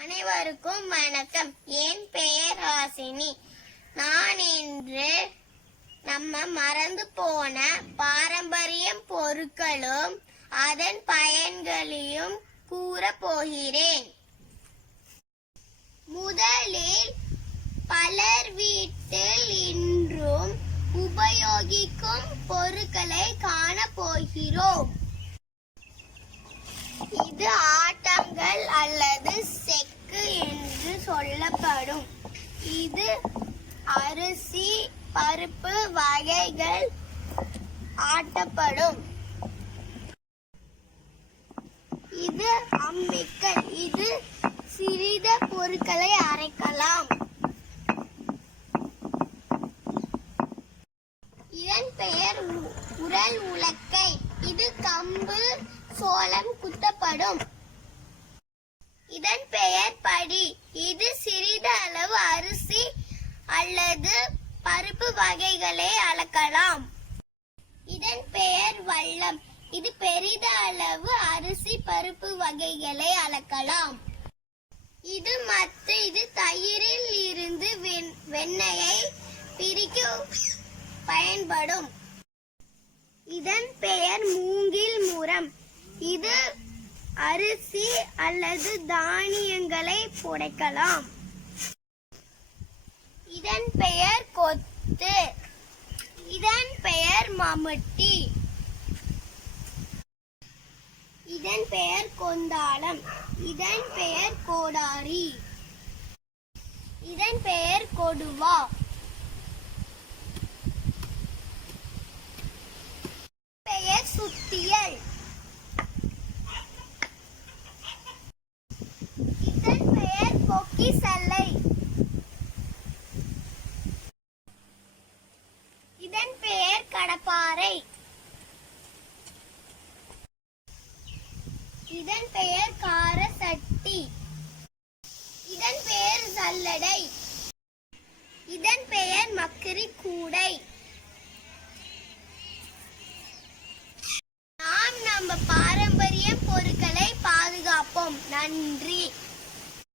அனைவருக்கும் வணக்கம். என் பெயர் ஹாசினி நான் இன்று நம்ம மறந்து போன பாரம்பரியம் பொருட்களும் அதன் பயன்களையும் கூற போகிறேன். முதலில் பலர் வீட்டில் இன்றும் உபயோகிக்கும் பொருட்களை காண போகிறோம். இது ஆட்டங்கள் அல்லது சொல்லப்படும். இது அரிசி பருப்பு வகைகள் ஆட்டப்படும். இது அம்மிக்கல். இது சிறித பொருட்களை அரைக்கலாம். இதன் பெயர் உ- உரல் உலக்கை. இது கம்பு சோளம் குத்தப்படும். இதன் பெயர் படி இது சிறிது அளவு அரிசி அல்லது பருப்பு வகைகளை அளக்கலாம். இதன் பெயர் வல்லம் இது பெரித அளவு அரிசி பருப்பு வகைகளை அளக்கலாம். இது மத்து இது தயிரில் இருந்து வெண்ணெயை பிரிக்க பயன்படும். இதன் பெயர் மூங்கில் முரம். இது அரிசி அல்லது தானியங்களை புடைக்கலாம். இதன் பெயர் கொத்து. இதன் பெயர் மமுட்டி இதன் பெயர் கொந்தாளம். இதன் பெயர் கோடாரி. இதன் பெயர் கொடுவா. பெயர் சுத்தியல். இதன் பெயர் கொக்கி செல்லை இதன் பெயர் இதன் பெயர் காரசட்டி. இதன் பெயர் சல்லடை. இதன் பெயர் மக்கரி கூடை நாம் நம்ம பாரம்பரிய பொருட்களை பாதுகாப்போம். நன்றி.